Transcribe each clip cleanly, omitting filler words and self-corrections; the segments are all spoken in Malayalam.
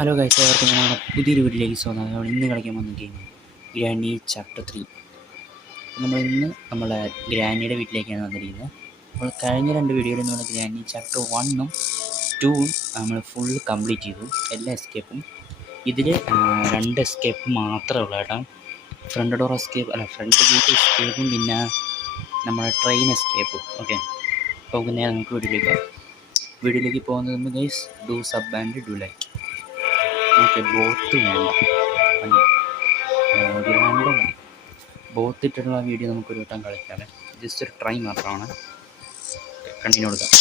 ഹലോ ഗൈസ്, എല്ലാവർക്കും ഞങ്ങളുടെ പുതിയൊരു വീഡിയോയിലേക്ക് സ്വാഗതം. നമ്മൾ ഇന്ന് കളിക്കാൻ വന്ന ഗെയിം ഗ്രാനി ചാപ്റ്റർ 3. നമ്മളിന്ന് നമ്മളെ ഗ്രാനിയുടെ വീട്ടിലേക്കാണ് വന്നിരിക്കുന്നത്. നമ്മൾ കഴിഞ്ഞ 2 വീഡിയോയിൽ നമ്മൾ ഗ്രാനി ചാപ്റ്റർ 1ഉം 2ഉം നമ്മൾ ഫുൾ കംപ്ലീറ്റ് ചെയ്തു, എല്ലാ എസ്കേപ്പും. ഇതിൽ 2 എസ്കേപ്പ് മാത്രമേ ഉള്ളൂ കേട്ടോ. Front door escape front gate എസ്കേപ്പും പിന്നെ നമ്മുടെ ട്രെയിൻ എസ്കേപ്പും. ഓക്കെ, അപ്പോൾ നേരെ നമുക്ക് വീഡിയോയിലേക്ക് പോകുന്നത് guys. Do sub and do like. Okay, both വേണ്ട, റാൻഡം ബോത്ത് ഇട്ടിട്ടുള്ള വീഡിയോ നമുക്കൊരു വട്ടം കളിക്കാം. ജസ്റ്റ് ഒരു ട്രൈ മാത്രമാണ്. കണ്ടിന്യൂ കൊടുക്കാം.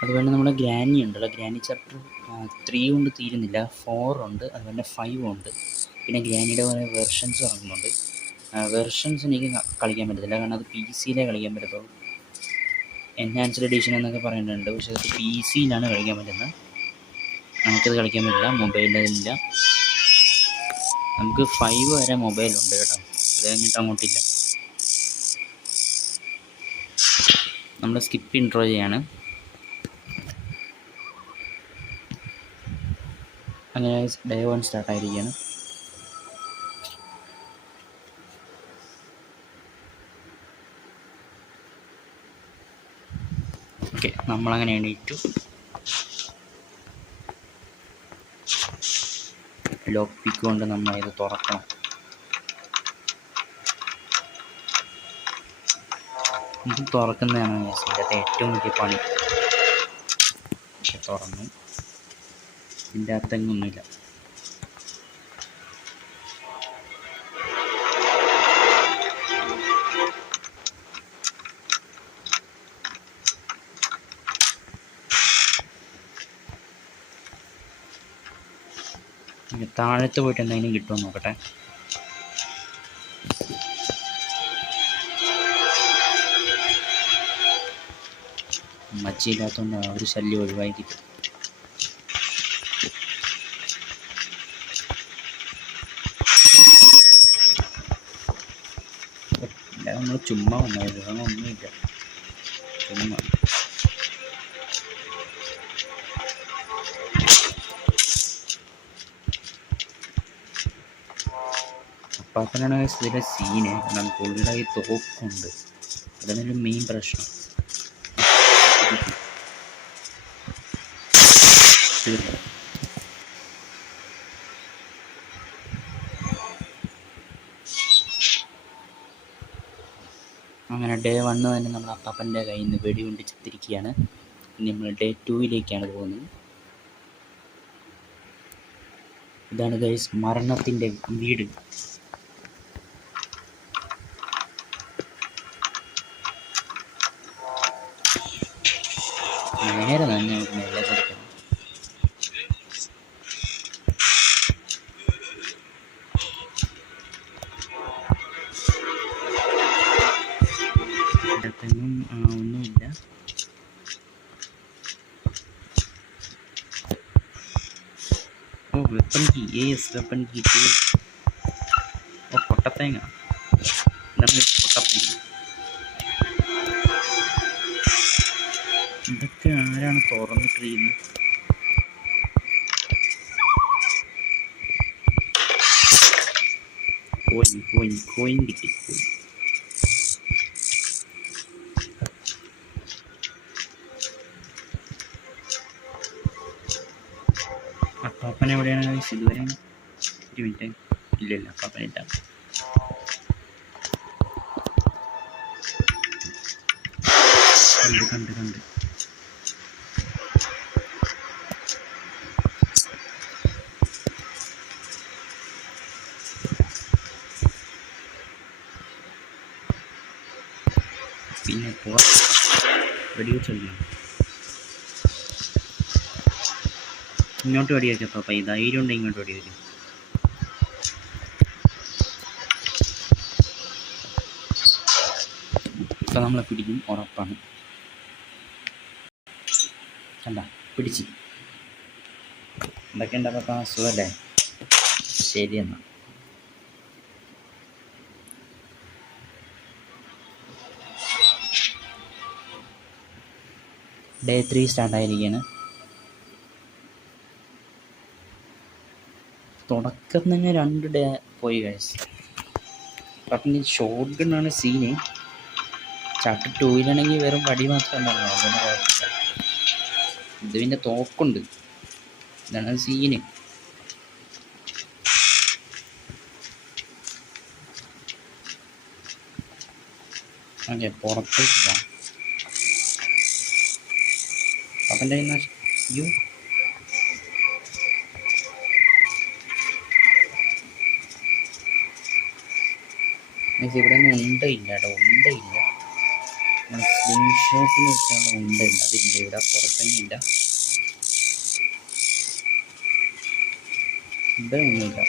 അതുപോലെ നമ്മുടെ ഗ്രാനി ഉണ്ടല്ലോ, ഗ്രാനി ചാപ്റ്റർ 3 കൊണ്ട് തീരുന്നില്ല, 4 ഉണ്ട്, അതുപോലെ 5 ഉണ്ട്. പിന്നെ ഗ്രാനിയുടെ കുറേ വെർഷൻസ് ഇറങ്ങുന്നുണ്ട്. വെർഷൻസ് എനിക്ക് കളിക്കാൻ പറ്റത്തില്ല, കാരണം അത് PC കളിക്കാൻ പറ്റത്തുള്ളൂ. എൻഹാൻസ്ഡ് എഡിഷൻ എന്നൊക്കെ പറയുന്നുണ്ട്, പക്ഷേ അത് PC കളിക്കാൻ പറ്റുന്നത്. നമുക്കത് കളിക്കാൻ പറ്റില്ല, മൊബൈലിലില്ല. നമുക്ക് 5 വരെ മൊബൈലുണ്ട് കേട്ടോ, അത് കഴിഞ്ഞിട്ട് അങ്ങോട്ടില്ല. നമ്മൾ സ്കിപ്പ് ഇൻട്രോ ചെയ്യാണ്. അങ്ങനെ ഡേ 1 സ്റ്റാർട്ടായിരിക്കുകയാണ്. ഓക്കെ, നമ്മളങ്ങനെ എണീറ്റു. ലോക്ക് പിക്ക് കൊണ്ട് നമ്മൾ ഇത് തുറക്കണം. ഇത് തുറക്കുന്നതാണ് ഇതിൻ്റെ ഏറ്റവും വലിയ പണി. തുറന്നു, ഇതിൻ്റെ അകത്തൊന്നുമില്ല. താഴത്ത് പോയിട്ട് എന്തെങ്കിലും കിട്ടുമെന്ന് നോക്കട്ടെ. മച്ചിയില്ലാത്തതുകൊണ്ട് ആ ഒരു ശല്യം ഒഴിവായി കിട്ടും. നമ്മൾ ചുമ്മാ വന്നത്, ഒന്നുമില്ല, ചുമ്മാ. അപ്പാപ്പനാണ് ഇതിലെ സീന്, കാരണം പുള്ളിയുടെ ഈ തോക്കുണ്ട്, അതാണ് മെയിൻ പ്രശ്നം. അങ്ങനെ ഡേ 1 തന്നെ നമ്മൾ അപ്പാപ്പൻ്റെ കയ്യിൽ നിന്ന് വെടികൊണ്ട് ചത്തിരിക്കുകയാണ്. ഇനി നമ്മൾ ഡേ 2ലേക്കാണ് പോകുന്നത്. ഇതാണ് ഗൈസ് മരണത്തിൻ്റെ വീട്. നേരെ തന്നെ മേലെ കൊടുക്കണം. ഇടത്തെങ്ങും ഒന്നുമില്ല. ഓ, വെപ്പൺ കീ, വെപ്പൺ കീ. ഓ, പൊട്ടത്തേങ്ങ. എന്താണ് പൊട്ടത്തേങ്ങ? ഇതൊക്കെ ആരാണ് തുറന്നിട്ടിരിക്കുന്നത്? കോയിൻ കിട്ടി. അപ്പാപ്പൻ എവിടെയാണ് ഇതുവരെ? ഒരു മിനിറ്റ്, ഇല്ലല്ല, അപ്പാപ്പനില്ല. കണ്ട് പിന്നെ വെടിവെച്ചടിക്കണം. ഇങ്ങോട്ട് വെടിവെക്കാം പാപ്പ, ഈ ധൈര്യം ഉണ്ട്, ഇങ്ങോട്ട് വെടിവെക്കാം. ഇപ്പം നമ്മളെ പിടിക്കും, ഉറപ്പാണ്. അല്ല, പിടിച്ച്. എന്തൊക്കെ ഉണ്ടാ പാപ്പ, സുഖല്ലേ? ശരി എന്നാൽ. ഡേ 3 സ്റ്റാർട്ടായിരിക്കുകയാണ്. തുടക്കം തന്നെ 2 ഡേ പോയി ഗൈസ്. അപ്പം ഷോട്ട് ഗണ്ണാണ് സീന്. ചാപ്റ്റർ 2-ലാണെങ്കിൽ വെറും വടി മാത്രം ഉണ്ടാകുന്നു, അതൊന്നും കുഴപ്പമില്ല. ഇത് പിന്നെ തോക്കുണ്ട്, ഇതാണ് സീന്. ഓക്കെ, പുറത്തേക്ക് പോകാം. അപ്പം അയ്യോ, ഇവിടെ ഒന്നും ഉണ്ടയില്ല കേട്ടോ, ഉണ്ടയില്ല. സ്ലിം ഷോട്ടിന് വെച്ചാൽ ഉണ്ടയില്ല, അതില്ല ഇവിടെ, പുറത്തൊന്നും ഇല്ല, ഇവിടെ ഒന്നുമില്ല.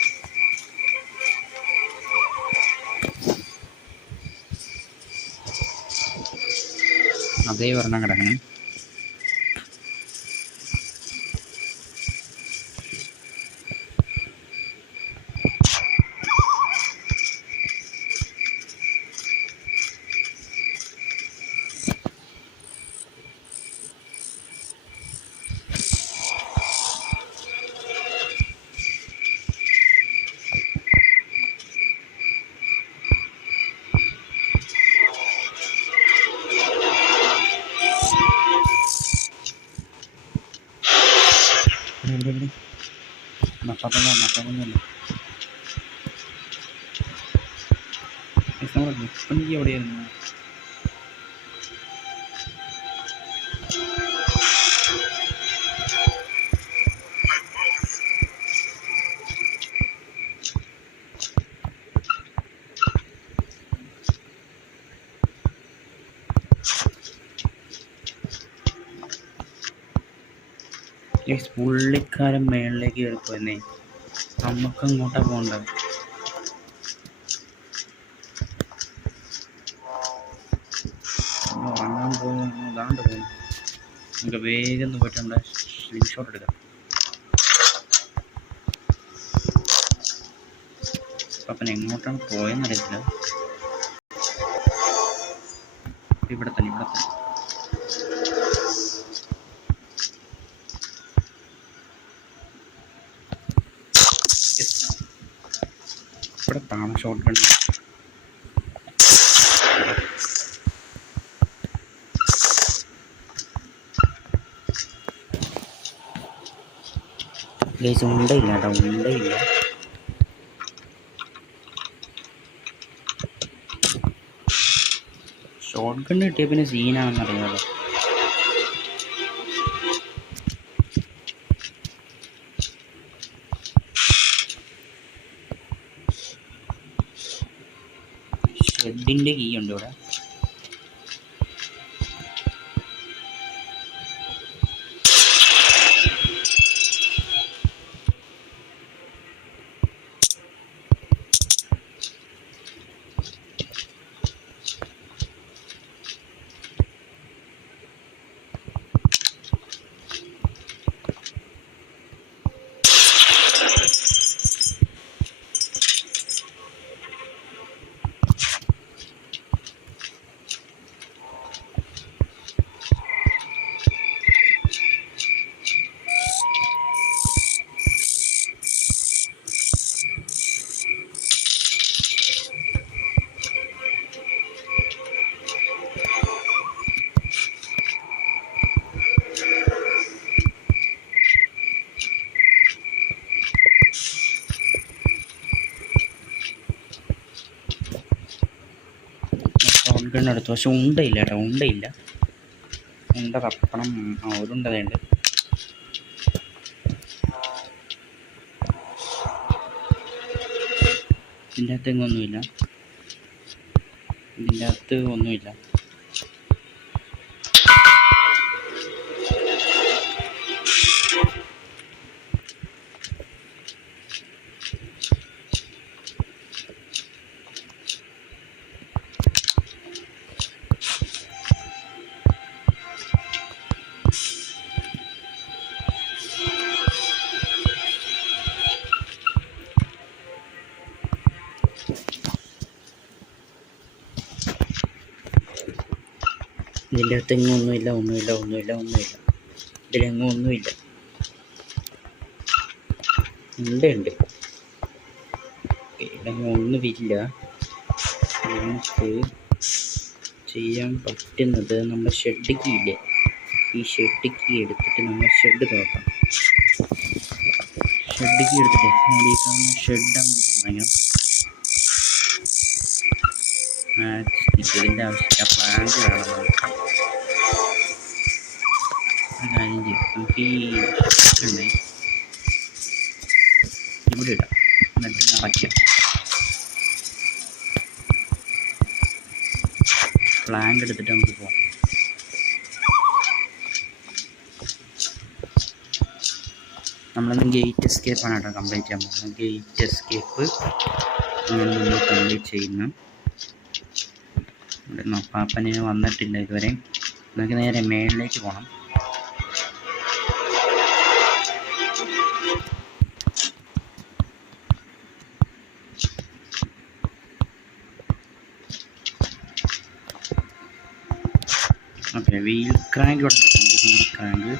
അതേ പറഞ്ഞാൽ കിടക്കണം. നട്ടപ്പൊന്നുമല്ല, വെപ്പണിക്ക് എവിടെയായിരുന്നു? പുള്ളിക്കാരൻ മേളിലേക്ക് കയറിപ്പോയെന്നേ, നമുക്ക് അങ്ങോട്ടാ പോകേണ്ടത്. ഉറങ്ങാൻ പോകുന്നു, ഇതാണ്ട് പോകുന്നു. നമുക്ക് വേഗം ഒന്ന് പോയിട്ട് നമ്മുടെ സ്ക്രീൻഷോട്ട് എടുക്കാം. അപ്പം എങ്ങോട്ടാണ് പോയെന്നറിയത്തില്ല. ഇവിടെ തന്നെ, ഇവിടെ തന്നെ. ഇവിടെ താണ ഷോട്ട് ഗൺ. ഗൈസ് ഉണ്ടയില്ല കേട്ടോ, ഉണ്ടയില്ല. ഷോട്ട് ഗൺ കിട്ടിയ പിന്നെ സീനാണെന്നറിയാമല്ലോ. ഷെഡിൻ്റെ കീ ഉണ്ട് ഇവിടെ. ഷോട്ട് ഗൺ എടുത്തു, പക്ഷെ ഉണ്ടയില്ല കേട്ടോ, ഉണ്ടയില്ല. ഉണ്ട തപ്പണം. ഒരുണ്ടതുണ്ട്. ഇതിൻ്റെ അകത്ത് ഒന്നുമില്ല, ഇതിൻ്റെ അകത്ത് ഒന്നുമില്ല. ഇതിൻ്റെ അകത്ത് എങ്ങും ഒന്നുമില്ല. ഇതിലെങ്ങും ഒന്നുമില്ല. ഉണ്ട്. ഇവിടെങ്ങും ഒന്നുമില്ല. നമുക്ക് ചെയ്യാൻ പറ്റുന്നത് നമ്മൾ ഷെഡ് കീ ഇല്ലേ, ഈ ഷെഡ് കീ എടുത്തിട്ട് നമ്മൾ ഷെഡ് തുറക്കാം. ഷെഡ് കീ എടുത്തിട്ട് നമ്മൾ ഈ കാണുന്ന ഷെഡ് അങ്ങോട്ട് തുടങ്ങാം. ഇതിൻ്റെ ആവശ്യമില്ല, പ്ലാന്റ് വേണം നമുക്ക്. ഒരു കാര്യം ചെയ്യാം, നമുക്ക് ഈ ഷെഡ് ഇവിടെ ഇടാം, എന്നിട്ട് അടയ്ക്കാം. പ്ലാന്റ് എടുത്തിട്ട് നമുക്ക് പോകാം. നമ്മളൊന്ന് ഗേറ്റ് എസ്കേപ്പാണ് കേട്ടോ കംപ്ലീറ്റ് ചെയ്യാൻ പോകുന്നത്. ഗേറ്റ് എസ്കേപ്പ് അങ്ങനെ നമ്മൾ കംപ്ലീറ്റ് ചെയ്യുന്നു. ഇവിടെ പാപ്പന് വന്നിട്ടില്ല ഇതുവരെ. നമുക്ക് നേരെ മേളിലേക്ക് പോകണം. ഓക്കെ, വീൽ ക്രാങ്ക് ഇവിടെ നടക്കുന്നുണ്ട്. വീൽ ക്രാങ്ക്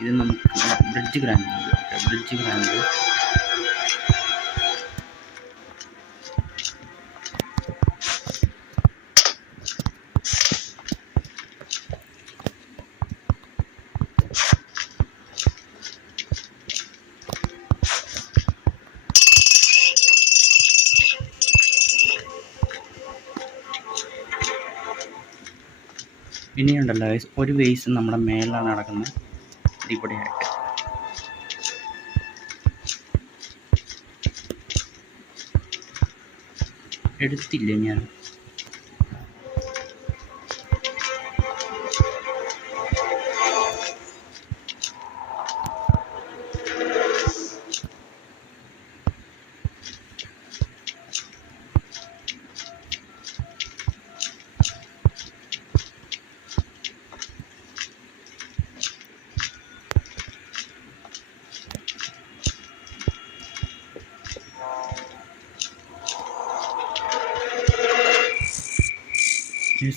ഇത് നമുക്ക് ബ്രിഡ്ജ് ക്രാങ്ക് ഇനിയുണ്ടല്ലോ ഒരു വേസ് നമ്മുടെ മേലാണ് നടക്കുന്നത്. ഇവിടെയായിട്ട് എടുത്തില്ലേ ഞാൻ.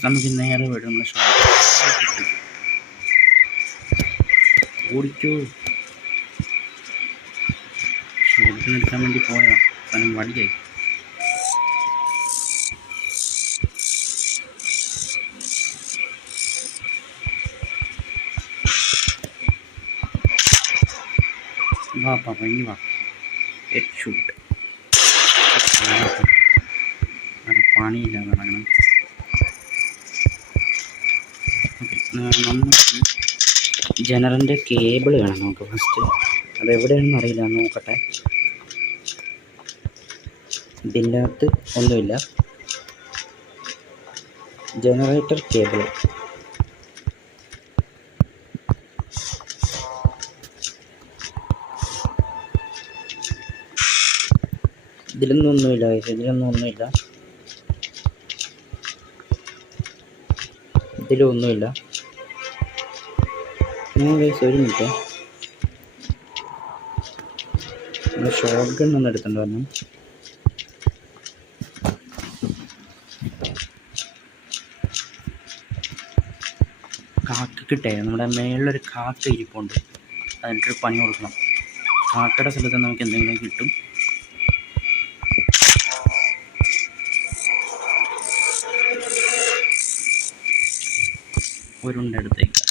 നമുക്ക് നേരെ വരും. നമ്മൾ ഓടിക്കോ, ഷോട്ടിന് എടുക്കാൻ വേണ്ടി പോയോ കാരണം വടിയായി. വാ പാപ്പ, ഇനി വാ. ഹെഡ് ഷൂട്ട് പണിയില്ല നടക്കണം. നമുക്ക് ജനറലിൻ്റെ കേബിൾ വേണം നമുക്ക് ഫസ്റ്റ്. അതെവിടെയാണെന്ന് അറിയില്ല, നോക്കട്ടെ. ഇതിൻ്റെ അകത്ത് ഒന്നുമില്ല. ജനറേറ്റർ കേബിൾ ഇതിലൊന്നും ഒന്നുമില്ല. ഇതിലൊന്നും ഒന്നുമില്ല. ഒരു മിനിറ്റ്, ഷോട്ട് ഗൺ ഒന്ന് എടുത്തിട്ട് പറഞ്ഞു. കാക്കക്കിട്ടേ നമ്മുടെ മേളിലൊരു കാക്ക ഇരിപ്പുണ്ട്, അതിനൊരു പണി കൊടുക്കണം. കാക്കയുടെ സ്ഥലത്ത് നമുക്ക് എന്തെങ്കിലും കിട്ടും. ഒരുണ്ട എടുത്തേക്ക്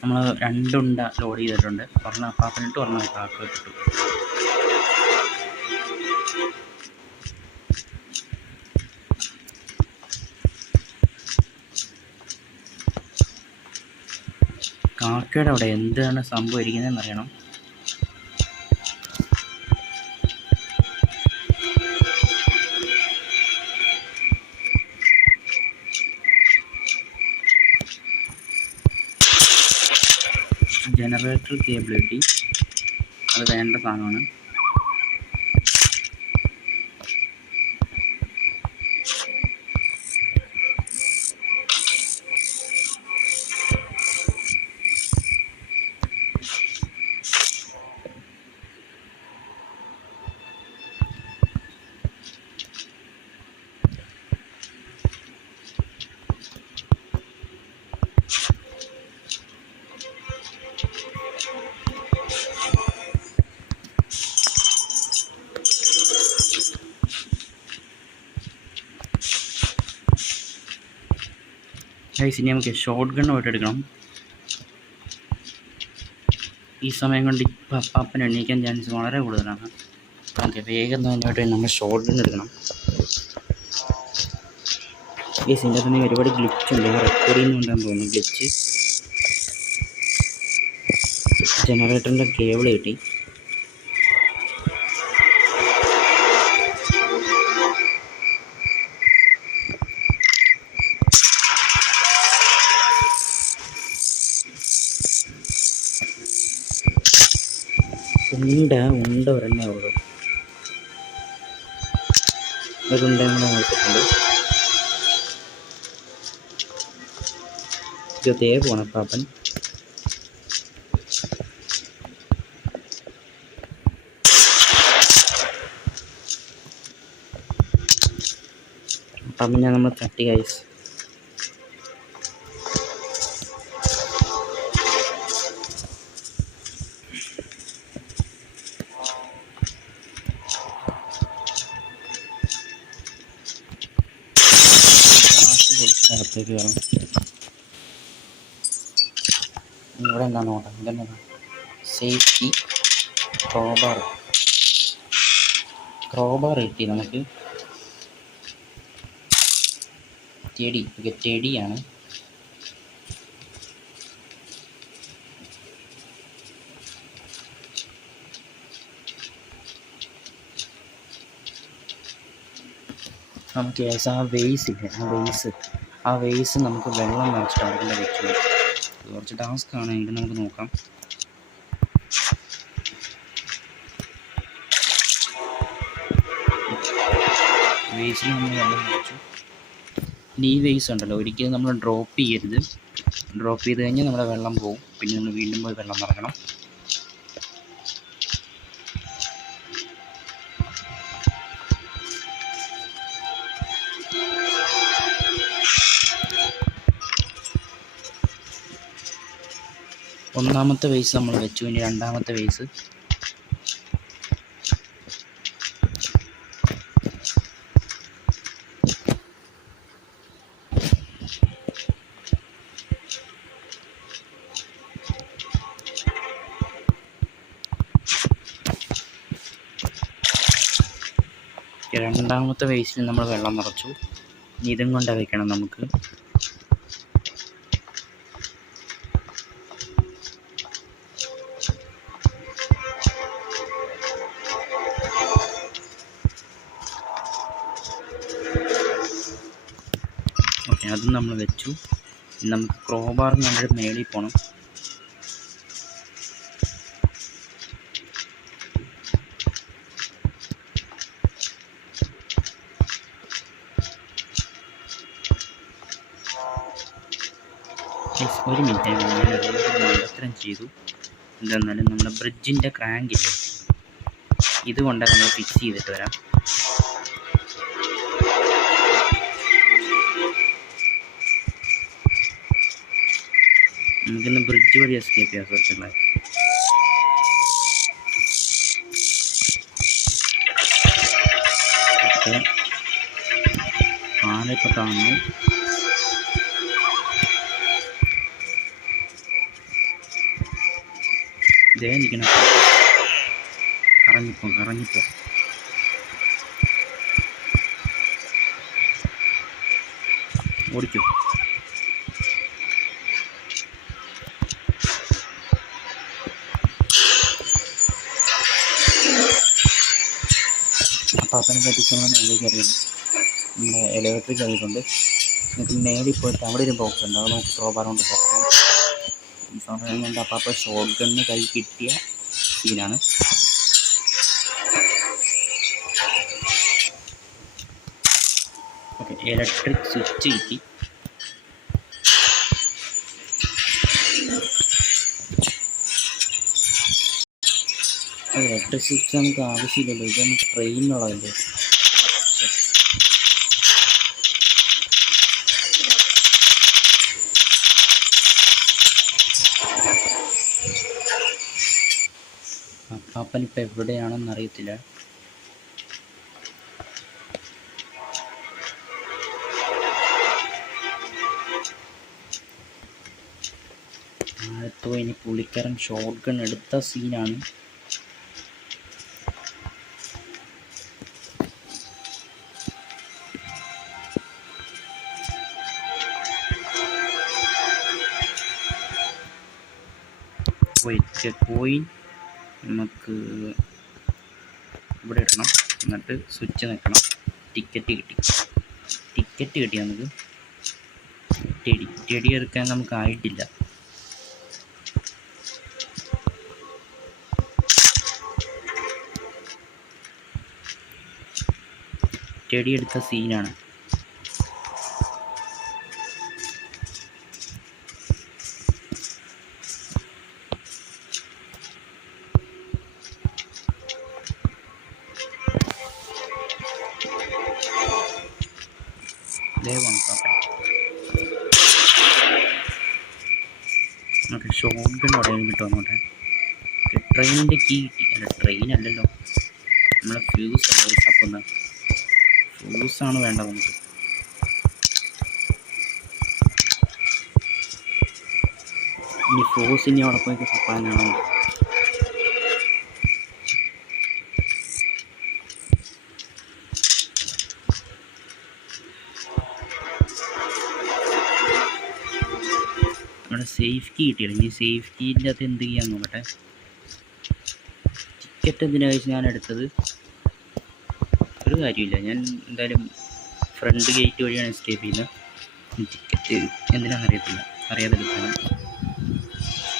നമ്മൾ 2 ഉണ്ട ലോഡ് ചെയ്തിട്ടുണ്ട്. ഒരെണ്ണം പാപ്പനിട്ട് ഒരെണ്ണം കാക്ക കിട്ടും. കാക്കയുടെ അവിടെ എന്താണ് സംഭവം ഇരിക്കുന്നതെന്ന് അറിയണം. ജനറേറ്റർ കേബിൾ കിട്ടി, അത് വേണ്ട സാധനമാണ്. ഗൈസ് ഇനി നമുക്ക് ഷോട്ട് ഗൺ പോയിട്ട് എടുക്കണം. ഈ സമയം കൊണ്ട് ഇപ്പം അപ്പാപ്പൻ എണീക്കാൻ ചാൻസ് വളരെ കൂടുതലാണ്. ഓക്കെ, വേഗം തന്നെയായിട്ട് നമ്മൾ ഷോട്ട് ഗൺ എടുക്കണം. ഗൈസ് ഇതിൻ്റെ തന്നെ ഒരുപാട് ഗ്ലിച്ചുണ്ട്, റെക്കോർഡ് ചെയ്യുന്നുണ്ടെന്ന് തോന്നുന്നു ഗ്ലിച്ച്. ജനറേറ്ററിൻ്റെ കേബിൾ കിട്ടി. ഉണ്ട ഒരെണ്ണേ ഉള്ളൂ. ഒരു ഉണ്ടയും കൂടെ നോക്കിയിട്ടുണ്ട്. ഇതേ പോണം പാപ്പൻ. അപ്പം ഞാൻ നമ്മൾ തട്ടി ഗൈസ്. അകത്തേക്ക് കയറാം. ഇവിടെ എന്താണ് നോക്കാം. ഇതന്നെ സേഫ്റ്റി ക്രോബാർ കിട്ടി നമുക്ക്. ടെഡിയാണ്. നമുക്ക് ആ വേസ് ഇല്ലേ, ആ വേസ് നമുക്ക് വെള്ളം നിറച്ചിട്ട് അവിടെ വെക്കണം. കുറച്ച് ടാസ്ക് ആണ്, എങ്കിൽ നമുക്ക് നോക്കാം. വേസിൽ നമ്മൾ വെള്ളം നിറച്ചു. ഇനി ഈ വേസ് ഉണ്ടല്ലോ ഒരിക്കലും നമ്മൾ ഡ്രോപ്പ് ചെയ്യരുത്. ഡ്രോപ്പ് ചെയ്ത് കഴിഞ്ഞാൽ നമ്മുടെ വെള്ളം പോകും. പിന്നെ നമ്മൾ വീണ്ടും പോയി വെള്ളം നിറക്കണം. ഒന്നാമത്തെ വേസ് നമ്മൾ വെച്ചു. ഇനി രണ്ടാമത്തെ വേസ്. രണ്ടാമത്തെ വേസിൽ നമ്മൾ വെള്ളം നിറച്ചു. ഇനി ഇതും കൊണ്ട് വയ്ക്കണം നമുക്ക്. ഓക്കെ, അതും നമ്മൾ വെച്ചു. നമുക്ക് ക്രോബാറിന് വേണ്ടി മേളിൽ പോകണം. ഒരു മിനിറ്റ്, ഞാൻ ചെയ്തു. എന്താന്നാലും നമ്മുടെ ബ്രിഡ്ജിൻ്റെ ക്രാങ്കില്ലേ, ഇതുകൊണ്ട് നമ്മൾ ഫിക്സ് ചെയ്തിട്ട് വരാം. നമുക്കിന്ന് ബ്രിഡ്ജ് വഴി എസ്കേപ്പ് ചെയ്യാൻ പറ്റില്ല. ഓക്കെ, പാലൊക്കെ താന്നു. ഇതേ നിൽക്കണം. കറങ്ങിപ്പോ ഓടിക്കോ. പാപ്പനെ പറ്റിച്ച് നമ്മൾ മേലേക്ക് അറിയാം. നമ്മുടെ ഇലക്ട്രിക് ആയിട്ടുണ്ട്. നമുക്ക് മേളിൽ പോയിട്ട് അവിടെ ഒരു ബോക്സ് ഉണ്ട്, അത് നമുക്ക് ക്രോബാർ കൊണ്ട് തുറക്കാം. ഈ സമയം കൊണ്ട് അപ്പാപ്പ ഷോട്ട് ഗണ്ണ് കൈ കിട്ടിയ സീനാണ്. ഓക്കെ, ഇലക്ട്രിക് സ്വിച്ച് കിട്ടി. ഇലക്ട്രിക് സ്വിച്ച് നമുക്ക് ആവശ്യമില്ലല്ലോ, ഇത് നമുക്ക് ട്രെയിനിനുള്ളതല്ലേ. അപ്പാപ്പനിപ്പോൾ എവിടെയാണെന്ന് അറിയത്തില്ല. അടുത്തോ ഇനി പുള്ളിക്കാരൻ ഷോട്ട് ഗൺ എടുത്ത സീനാണ്. കോയിൻ നമുക്ക് ഇവിടെ ഇടണം, എന്നിട്ട് സ്വിച്ച് നിൽക്കണം. ടിക്കറ്റ് കിട്ടി നമുക്ക്. ടെടി എടുക്കാൻ നമുക്കായിട്ടില്ല. ടെടി എടുത്ത സീനാണ്. ഓക്കെ, ഷോട്ട് ഗൺ ഉടനെ കിട്ടും അങ്ങോട്ടെ. ഓക്കെ, ട്രെയിനിൻ്റെ കീ കിട്ടി. അല്ല, ട്രെയിൻ അല്ലല്ലോ, നമ്മളെ ഫ്യൂസ് അല്ല തപ്പുന്ന. ഫ്യൂസാണ് വേണ്ടത് നമുക്ക്. ഇനി ഫ്യൂസ് ഇനി അവിടെ പോയി തപ്പാനാണോ? അവിടെ സേഫ് കീ കിട്ടിയില്ല. ഇനി സേഫ് കീൻ്റെ അകത്ത് എന്ത് ചെയ്യാൻ നോക്കട്ടെ. ടിക്കറ്റ് എന്തിനാ കഴിച്ച് ഞാൻ എടുത്തത്? ഒരു കാര്യമില്ല, ഞാൻ എന്തായാലും ഫ്രണ്ട് ഗേറ്റ് വഴിയാണ് എസ്കേപ്പ് ചെയ്യുന്നത്. ടിക്കറ്റ് എന്തിനാണെന്ന് അറിയാതെ എടുക്കണം.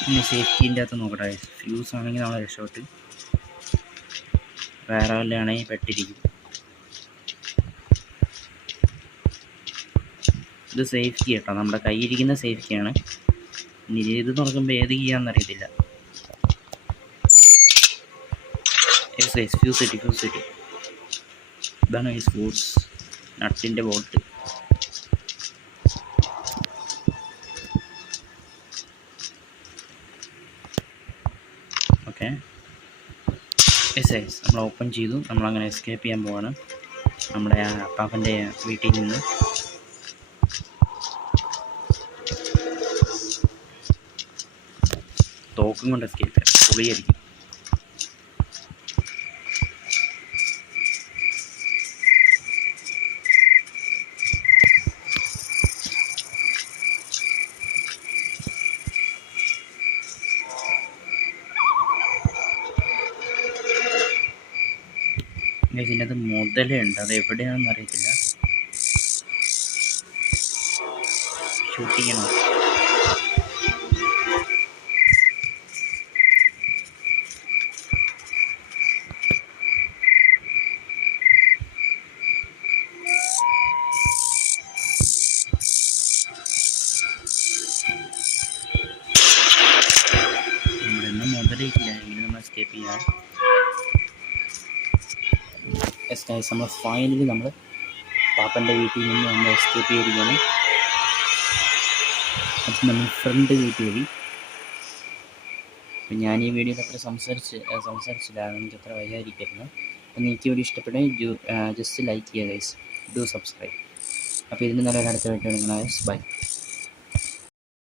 ഇനി സേഫ്റ്റീൻ്റെ അകത്ത് നോക്കട്ടെ. ഫ്യൂസ് ആണെങ്കിൽ നമ്മളെ രക്ഷപ്പെട്ട്, വേറെ വല്ലതാണെങ്കിൽ പെട്ടിരിക്കും. ഇത് സേഫ്റ്റി കേട്ടോ, നമ്മുടെ കയ്യിരിക്കുന്ന സേഫ്റ്റിയാണ്. ഇനി ഇത് തുറക്കുമ്പോൾ ഏത് ചെയ്യാമെന്നറിയത്തില്ല. ഫ്യൂസ് കിട്ടി. ഇതാണ് ഈ ഫ്യൂസ് നട്ടിൻ്റെ ബോൾട്ട്. ഓക്കെ, നമ്മൾ ഓപ്പൺ ചെയ്തു. നമ്മളങ്ങനെ എസ്കേപ്പ് ചെയ്യാൻ പോവാണ് നമ്മുടെ ആ അപ്പാപ്പൻ്റെ വീട്ടിൽ നിന്ന്. തോക്കും കൊണ്ട് എസ്കേപ്പ് ചെയ്യാം, പൊളിയായിരിക്കും. ഇതിനകത്ത് മുതലുണ്ട്, അത് എവിടെയാണെന്ന് അറിയത്തില്ല. ഷൂട്ട് ചെയ്യണം. നമ്മുടെ മുതലില്ല, എങ്കിലും നമ്മൾ എസ്കേപ്പ് ചെയ്യാം. നമ്മൾ ഫൈനലി നമ്മൾ പാപ്പൻ്റെ വീട്ടിൽ നിന്ന് നമ്മൾ എസ്കേപ്പ് ചെയ്തിരിക്കുകയാണ്. അപ്പം നമ്മൾ ഫ്രണ്ട് ഗേറ്റ് വഴി. അപ്പം ഞാൻ ഈ വീഡിയോയിൽ അത്ര സംസാരിച്ചില്ല, എനിക്ക് അത്ര വയ്യാതിരിക്കുന്നു. അപ്പം എനിക്ക് വീഡിയോ ഇഷ്ടപ്പെട്ടെങ്കിൽ ജസ്റ്റ് ലൈക്ക് ചെയ്യുക ഗൈസ്, ഡു സബ്സ്ക്രൈബ്. അപ്പോൾ ഇതിന് നല്ലൊരു അടുത്ത വീഡിയോ. ബൈ.